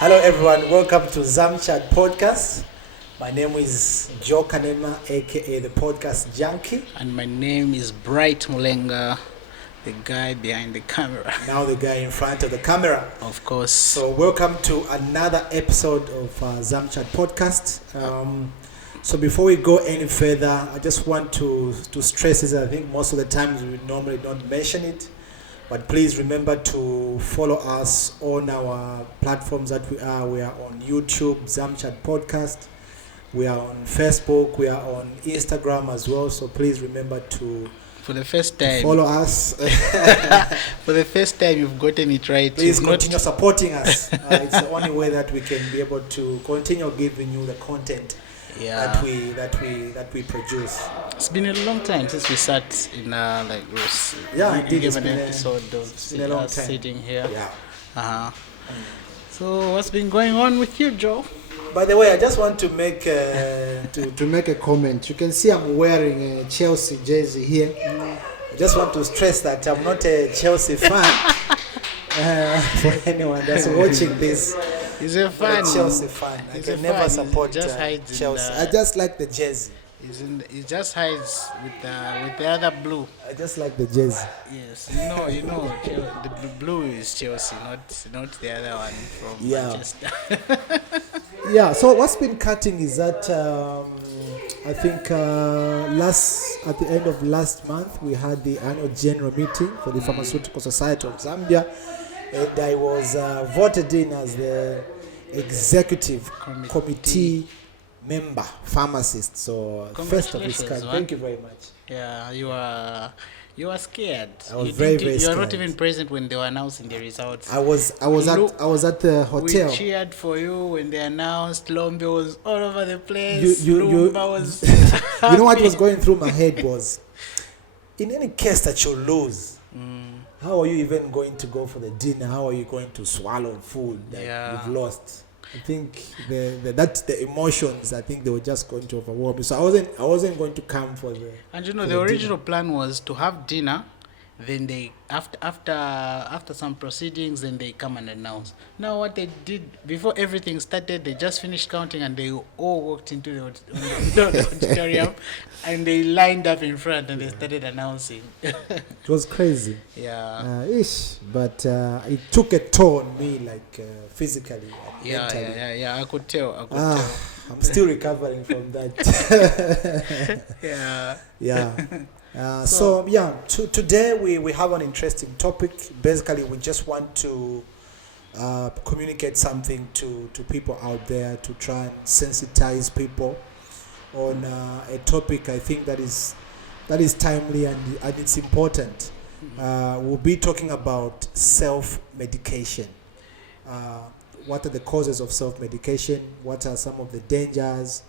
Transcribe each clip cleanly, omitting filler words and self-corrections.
Hello everyone, welcome to Zamchat Podcast. My name is Joe Kanema, aka the Podcast Junkie. And my name is Bright Mulenga, the guy behind the camera. Now the guy in front of the camera. Of course. So welcome to another episode of Zamchat Podcast. So before we go any further, I just want to stress this. I think most of the times we normally don't mention it. But please remember to follow us on our platforms that we are. We are on YouTube, Zamchat Podcast. We are on Facebook. We are on Instagram as well. So please remember to for the first time follow us. For the first time, you've gotten it right. Please continue supporting us. It's the only way that we can be able to continue giving you the content that we produce. It's been a long time since we sat in indeed, give an episode of sitting here. Yeah. So what's been going on with you, Joe? By the way, I just want to make to make a comment. You can see I'm wearing a Chelsea jersey here. I just want to stress that I'm not a Chelsea fan. For anyone that's watching this, he's a fan. Chelsea fan. I can never support Chelsea. I just like the jersey. He just hides with the other blue. I just like the jersey. Yes, you know, the blue is Chelsea, not the other one from Manchester. Yeah. So what's been cutting is that I think at the end of last month we had the annual general meeting for the Pharmaceutical Society of Zambia, and I was voted in as the executive committee member pharmacist. So first of its kind, thank you very much. Yeah, you were scared. I was very scared. You were not even present when they were announcing the results. I was at the hotel. We cheered for you when they announced. Lombe was all over the place. You was you know what was going through my head was, in any case that you lose, how are you even going to go for the dinner? How are you going to swallow food that you've lost? I think the emotions, I think they were just going to overwhelm me. So I wasn't going to come for the. And the original plan was to have dinner, then they after some proceedings, then they come and announce. Now what they did before everything started, they just finished counting and they all walked into the auditorium, and they lined up in front and they started announcing. It was crazy. Yeah. But it took a toll on me, like physically. Yeah. I could tell. I'm still recovering from that. Yeah. Today we have an interesting topic. Basically, we just want to communicate something to people out there, to try and sensitize people on a topic I think that is timely and it's important. We'll be talking about self-medication. What are the causes of self-medication? What are some of the dangers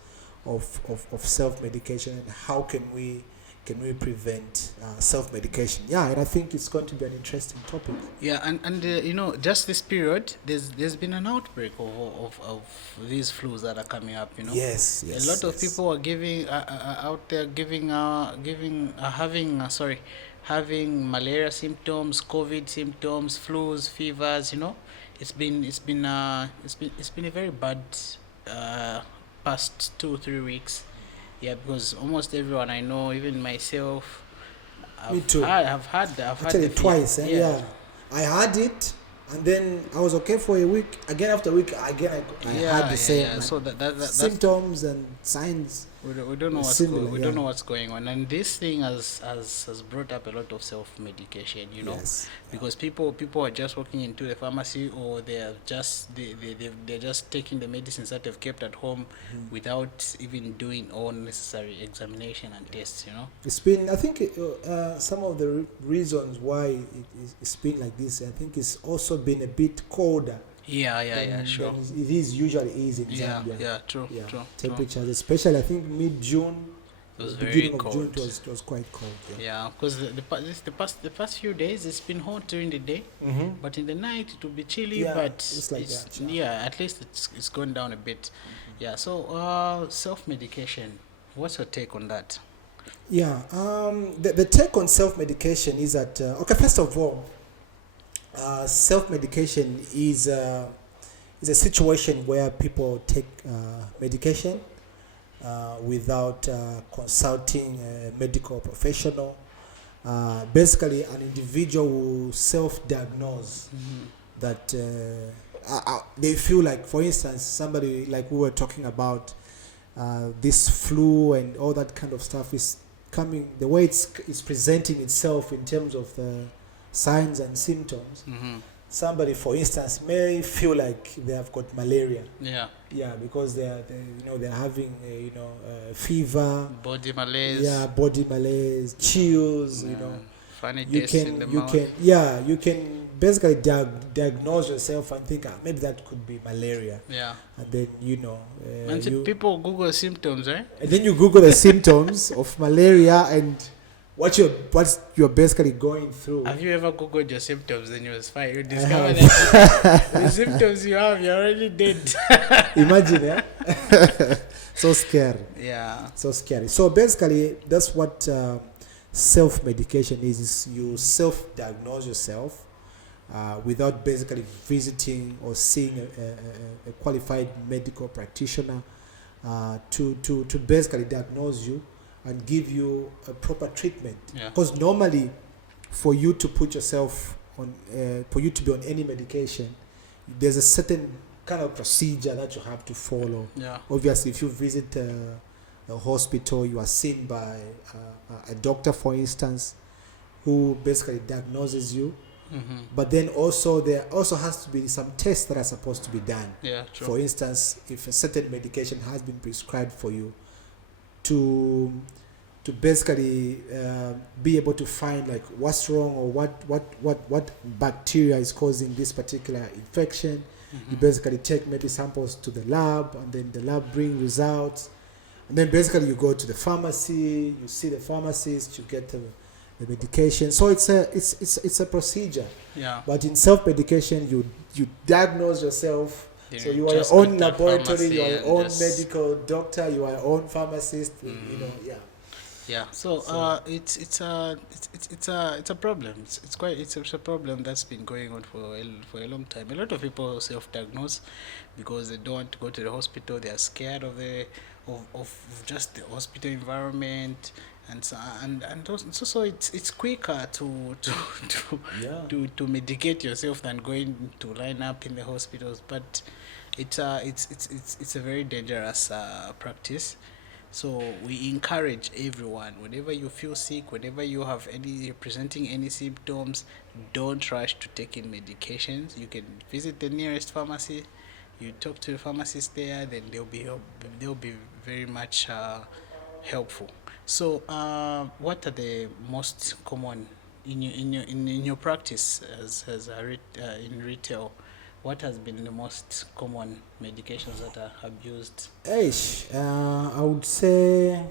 of self-medication, and how can we prevent self-medication? And I think it's going to be an interesting topic. And just this period, there's been an outbreak of these flus that are coming up. Yes. A lot of people are having malaria symptoms, COVID symptoms, flus, fevers. It's been a very bad past 2-3 weeks. Yeah, because almost everyone I know, even myself, me too. I've had it twice. I had it, and then I was okay for a week. Again, after a week, I had the same So that's symptoms and signs. We don't know we don't know what's going on, and this thing has brought up a lot of self-medication. Yes. Because people are just walking into the pharmacy, or they're just taking the medicines that they've kept at home without even doing all necessary examination and tests. It's been, I think, some of the reasons why it's been like this. I think it's also been a bit colder. Sure. It is usually in Zambia. Yeah, true. Temperatures, especially I think mid-June. It was very cold. Of June, it was quite cold. Yeah, because the past few days it's been hot during the day, but in the night it will be chilly. Yeah, but it's like that. At least it's gone down a bit. Yeah. So self-medication. What's your take on that? Yeah. The take on self-medication is that first of all, self-medication is it's a situation where people take medication without consulting a medical professional. Basically, an individual will self-diagnose that they feel like, for instance, somebody like we were talking about, this flu and all that kind of stuff is coming, the way it's presenting itself in terms of the signs and symptoms. Somebody, for instance, may feel like they have got malaria. Yeah, because they're having fever, Body malaise. yeah, body malaise, chills. Funny You taste in the can mouth. you can basically diagnose yourself and think, maybe that could be malaria, Yeah. and then And see, people Google symptoms, right? and then you Google the symptoms of malaria and what you're basically going through. Have you ever Googled your symptoms and you was fine? You I discover have. that the symptoms you have, you're already dead. Imagine, yeah. So scary. Yeah. So scary. So basically, that's what self-medication is you self-diagnose yourself without basically visiting or seeing a qualified medical practitioner to basically diagnose you and give you a proper treatment. Yeah. Because normally, for you to put yourself on, for you to be on any medication, there's a certain kind of procedure that you have to follow. Yeah. Obviously, if you visit a hospital, you are seen by a doctor, for instance, who basically diagnoses you. But then also there also has to be some tests that are supposed to be done. Yeah, true. For instance, if a certain medication has been prescribed for you, to basically be able to find like what's wrong or what bacteria is causing this particular infection. You basically take maybe samples to the lab, and then the lab bring results, and then basically you go to the pharmacy, you see the pharmacist, you get the medication. So it's a procedure. Yeah. But in self-medication, you diagnose yourself. You So you are your just go own to the laboratory, pharmacy you are your and own just- medical doctor, you are your own pharmacist. Yeah. Yeah. So it's a problem. It's a problem that's been going on for a long time. A lot of people self-diagnose because they don't want to go to the hospital. They are scared of just the hospital environment, and so it's quicker to Yeah. to medicate yourself than going to line up in the hospitals. But it's a very dangerous practice. So we encourage everyone, whenever you feel sick, whenever you're presenting any symptoms, don't rush to take in medications. You can visit the nearest pharmacy, you talk to the pharmacist there, then they'll be very much helpful. So what are the most common in your practice in retail? What has been the most common medications that are abused? I would say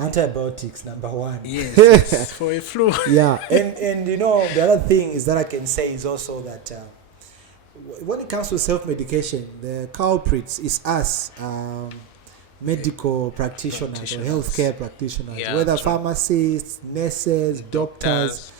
antibiotics, number one. Yes, for a flu. Yeah, and the other thing is that I can say is also that when it comes to self-medication, the culprits is us, medical practitioners or healthcare practitioners, Yeah, whether true. pharmacists, nurses, doctors.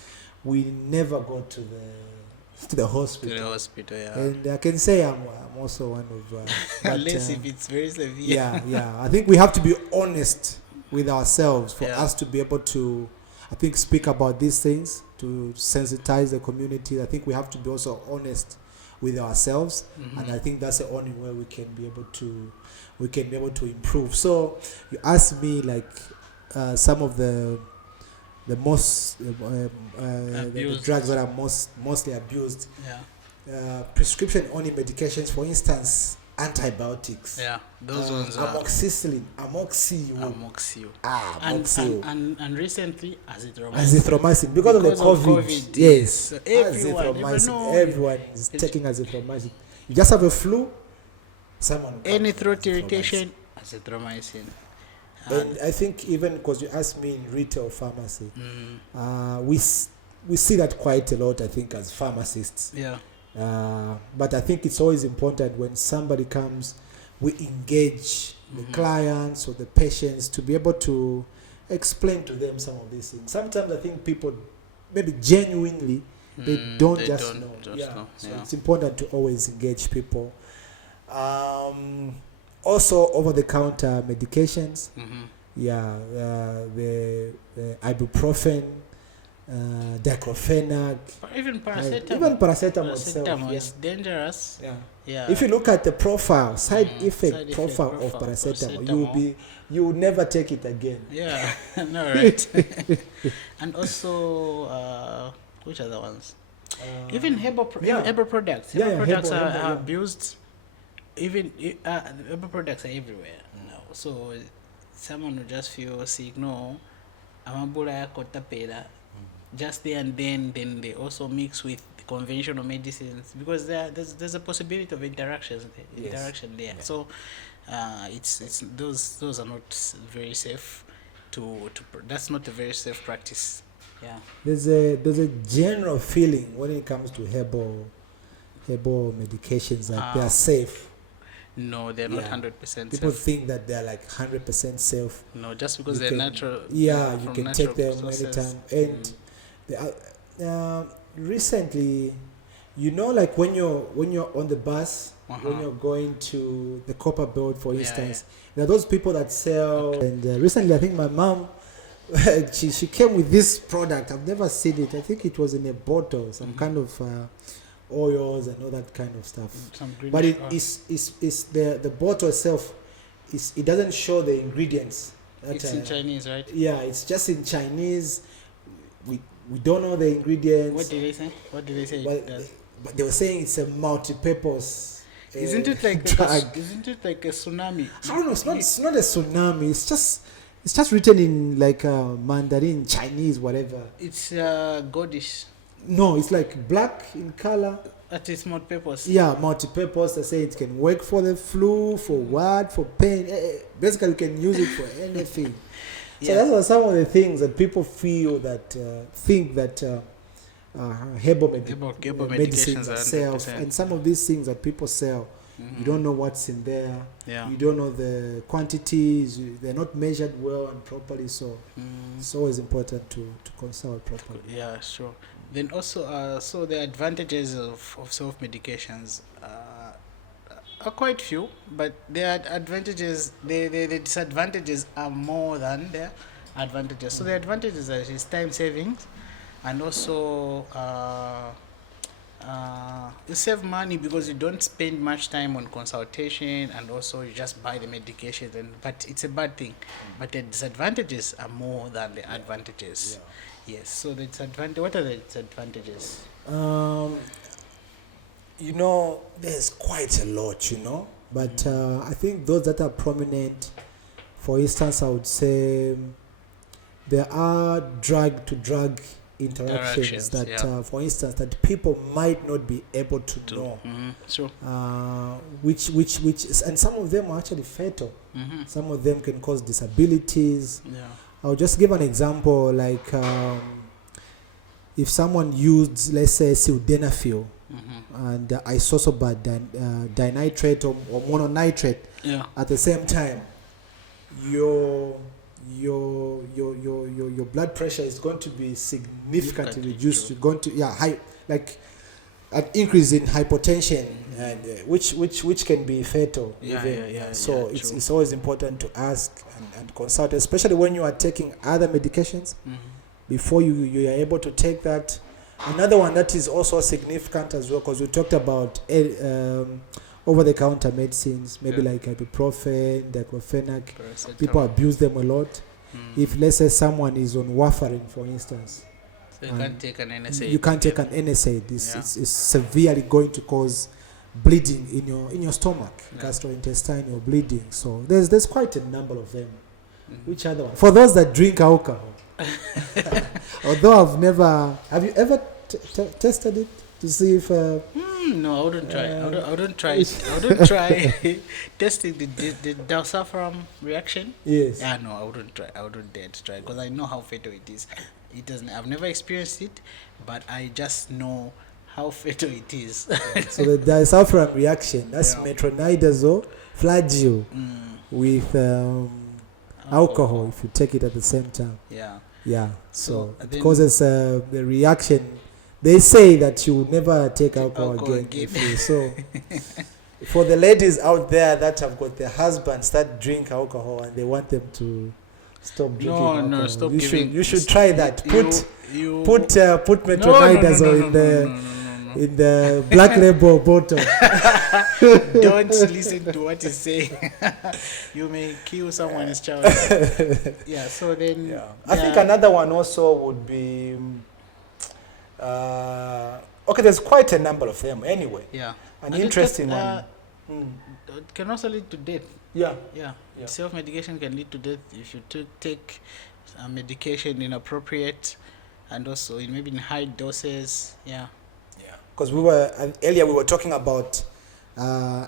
We never go to the To hospital. the hospital, yeah. And I can say I'm also one of. But, Unless if it's very severe. yeah. I think we have to be honest with ourselves for Yeah. us to be able to, I think, speak about these things, to sensitize the community. I think we have to be also honest with ourselves, and I think that's the only way we can be able to improve. So you ask me like some of the most the drugs that are mostly abused. Yeah. Prescription only medications, for instance, antibiotics. Yeah. Those ones are amoxicillin, amoxil. amoxil. Amoxil. And recently azithromycin. Azithromycin because of the COVID. Yes. So everyone, Everyone is taking azithromycin. You just have a flu, someone will any come throat with azithromycin. irritation, azithromycin. And I think even because you asked me in retail pharmacy, we see that quite a lot, I think, as pharmacists. Yeah. But I think it's always important when somebody comes, we engage the clients or the patients to be able to explain to them some of these things. Sometimes I think people maybe genuinely they don't just know. know. So Yeah. it's important to always engage people Also, over-the-counter medications. Mm-hmm. Yeah, the ibuprofen, diclofenac, Even paracetamol. even paracetamol itself. Paracetamol Yeah. is dangerous. Yeah. Yeah. If you look at the profile, side Mm, effect side effect profile of profile, paracetamol, you will never take it again. Yeah, no, right. And also, which other ones? Even yeah. herbal products. Yeah, Herbal yeah, products herbal, are yeah. abused. Even herbal products are everywhere now. So someone will just feel sick. No, amabula yako tapera. Just there and then they also mix with conventional medicines because there's a possibility of Yes. interaction there. Yeah. So it's those are not very safe that's not a very safe practice. Yeah. There's a general feeling when it comes to herbal medications that they are safe. No, they're not Yeah. 100% People safe. think that they're like 100% safe. No, just because You they're can- natural. Yeah, you from can natural take them sources. anytime. And recently, like when you're on the bus, when Uh-huh. you're going to the copper belt, for Yeah, instance, there are those people that sell. And recently, I think my mom, she came with this product. I've never seen it. I think it was in a bottle, some kind of oils and all that kind of stuff. Some green But it is the bottle itself. It doesn't show the ingredients. it's in Chinese, right? Yeah, it's just in Chinese. We don't know the ingredients. What did they say? What did they say But, it does? but they were saying it's a multi-purpose. Isn't it like drug? isn't it like a tsunami? I don't know. It's not a tsunami. It's just written in like Mandarin, Chinese, whatever. It's godish. No, it's like black in color. That is not purpose. Yeah, multi-purpose. They say it can work for the flu, for what, for pain. Basically, you can use it for anything. So Yeah. those are some of the things that people feel that think that herbal Herbal medicines medications are are safe, 100%. and some of these things that people sell, Mhm. you don't know what's in there. Yeah. You don't know the quantities. They're not measured well and properly. So Mm. it's always important to consult properly. Yeah, sure. Then also, so the advantages of self-medications are quite few, but their advantages, the disadvantages are more than their advantages. So the advantages is time savings, and also you save money because you don't spend much time on consultation, and also you just buy the medication. But it's a bad thing. But the disadvantages are more than the advantages. Yes. So the disadvantage. What are the disadvantages? There's quite a lot, but I think those that are prominent, for instance, I would say there are drug-to-drug interactions that, yeah. for instance, that people might not be able to know, Sure. which and some of them are actually fatal. Mm-hmm. Some of them can cause disabilities. Yeah. I'll just give an example, like if someone used, let's say, sildenafil, Mm-hmm. and isosobad dinitrate or mononitrate at the same time, your blood pressure is going to be significantly reduced. You're going to high, like an increase in hypertension, and which can be fatal. So it's always important to ask and consult, especially when you are taking other medications. Mm-hmm. Before you are able to take that. Another one that is also significant as well, because we talked about over-the-counter medicines, maybe like ibuprofen, diclofenac. People abuse them a lot. If, let's say, someone is on warfarin, for instance, so you can't take an NSAID. You can't take an NSAID. It's severely going to cause bleeding in your stomach, gastrointestinal bleeding. So there's quite a number of them. Which other one? For those that drink alcohol. Although have you ever tested it to see if no, I wouldn't try. I wouldn't try it. I wouldn't try testing the disulfiram reaction. Yes. Yeah, no, I wouldn't try. I wouldn't dare to try because I know how fatal it is. It doesn't. I've never experienced it, but I just know how fatal it is. So the disulfiram reaction, that's metronidazole flagyl with alcohol if you take it at the same time. Yeah. So it causes the reaction. They say that you will never take alcohol again. If For the ladies out there that have got their husbands that drink alcohol and they want them to stop drinking alcohol, No, stop you giving. should try that. You, Put metronidazole in the black label bottle. Don't listen to what he's saying. You may kill someone's child. Yeah. So then. Yeah. I think another one also would be. Okay, there's quite a number of them anyway. Yeah. An interesting one. It can also lead to death. Yeah. Self-medication can lead to death if you take medication inappropriate, and also maybe in high doses. Yeah. Because earlier we were talking about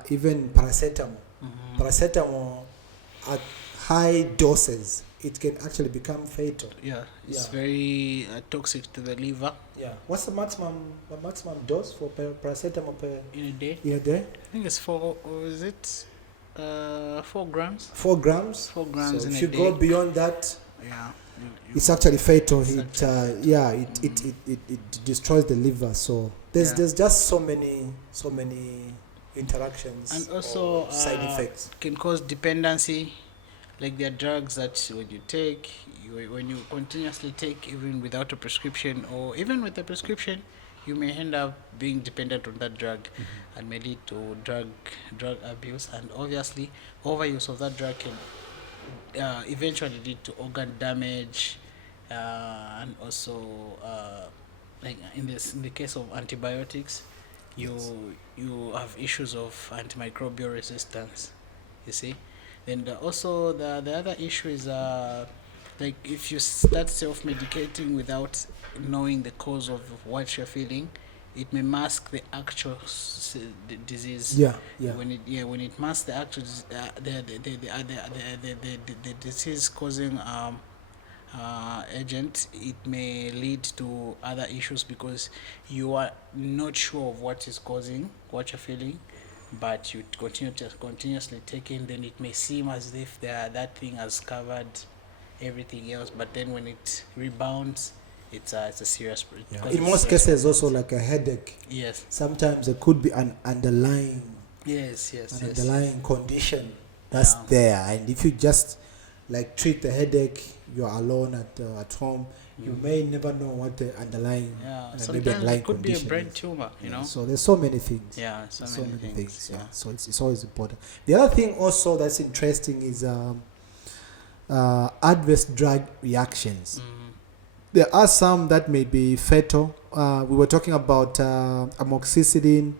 even paracetamol. Paracetamol at high doses, it can actually become fatal. Yeah, it's very toxic to the liver. Yeah. What's the maximum dose for paracetamol in a day? In a day? I think it's 4, or is it 4 grams? 4 grams. 4 grams so in a if day. you go beyond that, it's actually fatal. It destroys the liver. So there's just so many interactions and also side effects. Can cause dependency. Like there are drugs that when you continuously take, even without a prescription or even with a prescription, you may end up being dependent on that drug, and may lead to drug abuse. And obviously, overuse of that drug can eventually lead to organ damage, and also like in the case of antibiotics, you have issues of antimicrobial resistance. You see. And also the other issue is like if you start self-medicating without knowing the cause of what you're feeling, it may mask the actual disease. When it masks the actual the disease causing agent, it may lead to other issues because you are not sure of what is causing what you're feeling, but you continuously taking, then it may seem as if that thing has covered everything else, but then when it rebounds, it's a serious. In most cases, also like a headache. Yes. Sometimes it could be an underlying. Underlying condition that's there, and if you just like treat the headache, you're alone at home. You may never know what the underlying. Sometimes it could be a brain tumor. You know. So there's so many things. So many things. So it's always important. The other thing also that's interesting is adverse drug reactions. There are some that may be fatal. We were talking about amoxicillin.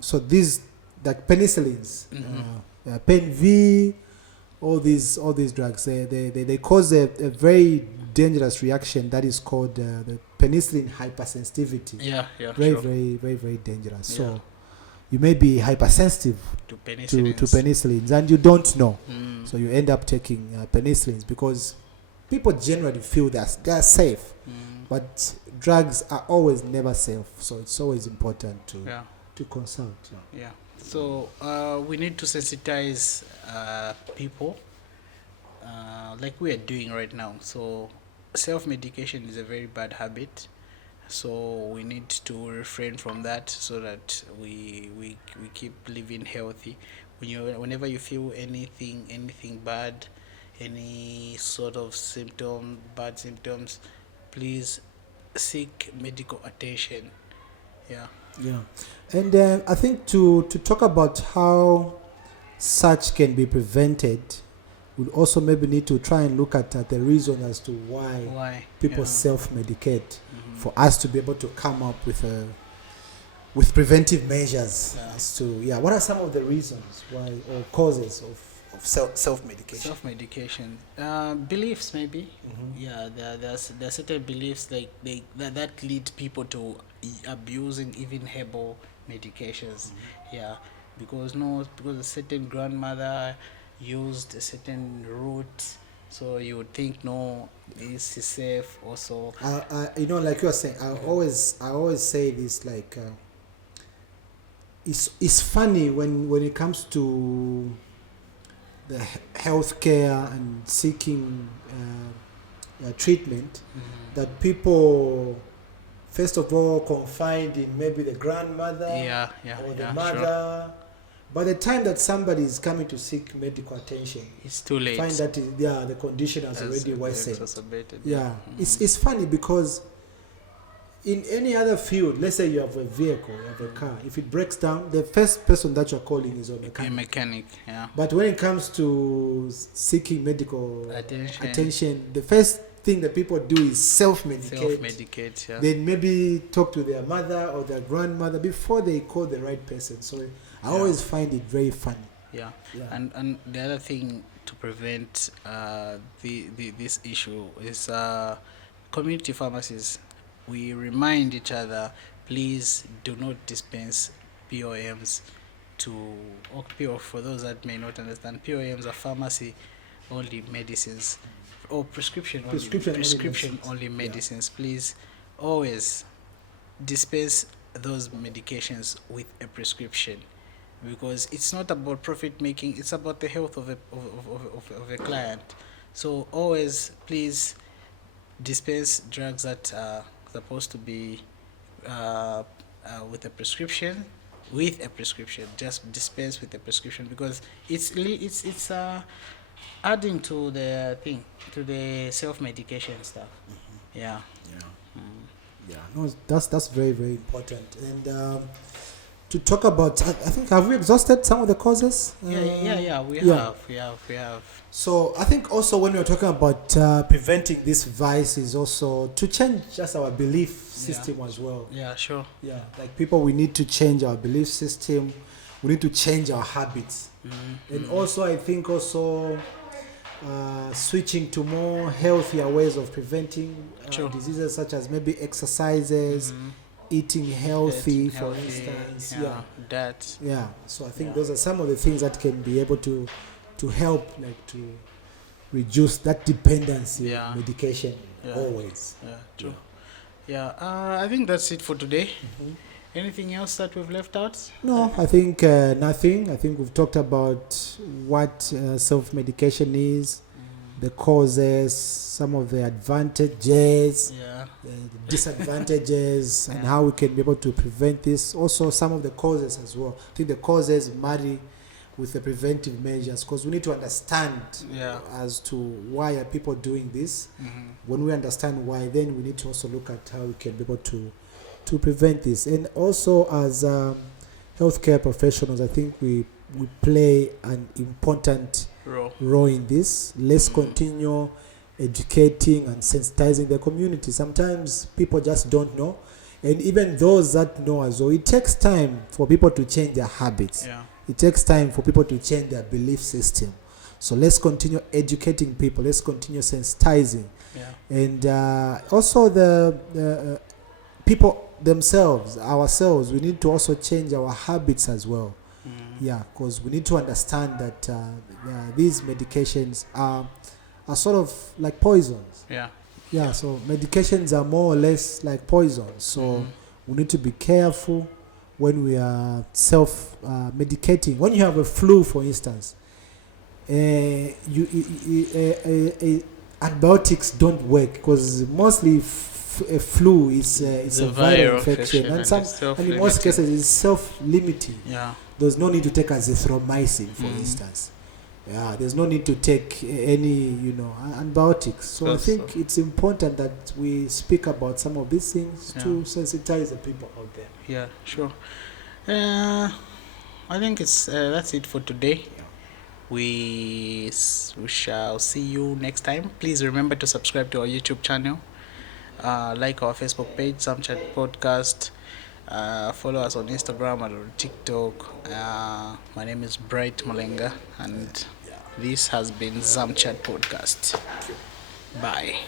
So these like penicillins, Pen V, all these drugs, they cause a very dangerous reaction that is called the penicillin hypersensitivity. Very dangerous. So you may be hypersensitive to penicillins and you don't know. So you end up taking penicillins because people generally feel that they are safe, but drugs are always never safe. So it's always important to consult. So we need to sensitize people like we are doing right now. So self-medication is a very bad habit. So we need to refrain from that so that we keep living healthy. Whenever you feel anything bad, any sort of bad symptoms, please seek medical attention. And I think to talk about how such can be prevented, we'll also maybe need to try and look at the reason as to why people self-medicate, for us to be able to come up with preventive measures as to what are some of the reasons why or causes of self-medication. Beliefs maybe. There are certain beliefs like that lead people to abusing even herbal medications. Because a certain grandmother used a certain root, so you would think this is safe also. Like you were saying, I always say this, like it's funny when it comes to the healthcare and seeking treatment, that people first of all confined in maybe the grandmother Yeah, or the yeah, sure. mother. By the time that somebody is coming to seek medical attention, It's too you find late. that the condition has already worsened. Exacerbated. Yeah, it's funny because in any other field, let's say you have a vehicle, you have a car, if it breaks down, the first person that you're calling is a A mechanic. mechanic, yeah. But when it comes to seeking medical Attention. attention, the first thing that people do is self-medicate. Self-medicate, yeah. Then maybe talk to their mother or their grandmother before they call the right person. So I always find it very funny. Yeah. Yeah. And the other thing to prevent this issue is community pharmacies. We remind each other, please do not dispense POMs to, or PO, for those that may not understand, POMs are pharmacy only medicines, or prescription only medicines. Please always dispense those medications with a prescription, because it's not about profit making, it's about the health of a client. So always please dispense drugs that are supposed to be with a prescription. Just dispense with a prescription, because it's adding to the thing, to the self-medication stuff. Yeah. Yeah, no, that's very, very important. And to talk about, I think, have we exhausted some of the causes? We have. So I think also when we're talking about preventing this vice is also to change just our belief system as well. Yeah, sure. Yeah, like people, we need to change our belief system. We need to change our habits. And also I think also switching to more healthier ways of preventing diseases, such as maybe exercises, eating healthy, for instance. Yeah. So I think those are some of the things that can be able to help, like, to reduce that dependency on medication always. Yeah, true. I think that's it for today. Anything else that we've left out? No, I think nothing. I think we've talked about what self-medication is, the causes, some of the advantages, the disadvantages, and how we can be able to prevent this. Also, some of the causes as well. I think the causes marry with the preventive measures, because we need to understand as to why are people doing this. When we understand why, then we need to also look at how we can be able to prevent this. And also, as healthcare professionals, I think we play an important role in this. Let's continue educating and sensitizing the community. Sometimes people just don't know, and even those that know as well, it takes time for people to change their habits. It takes time for people to change their belief system. So let's continue educating people. Let's continue sensitizing. And also the people themselves, ourselves, we need to also change our habits as well. Because we need to understand that these medications are sort of like poisons. So medications are more or less like poisons. So we need to be careful when we are self-medicating. When you have a flu, for instance, antibiotics don't work, because mostly a flu is a viral infection, and in most cases it's self-limiting. There's no need to take azithromycin, for instance. There's no need to take any antibiotics. So I think it's important that we speak about some of these things to sensitize the people out there. Sure. I think it's that's it for today. We shall see you next time. Please remember to subscribe to our YouTube channel, like our Facebook page, Zamchat Podcast. Follow us on Instagram and on TikTok. My name is Bright Malenga, and this has been Zamchat Podcast. Bye.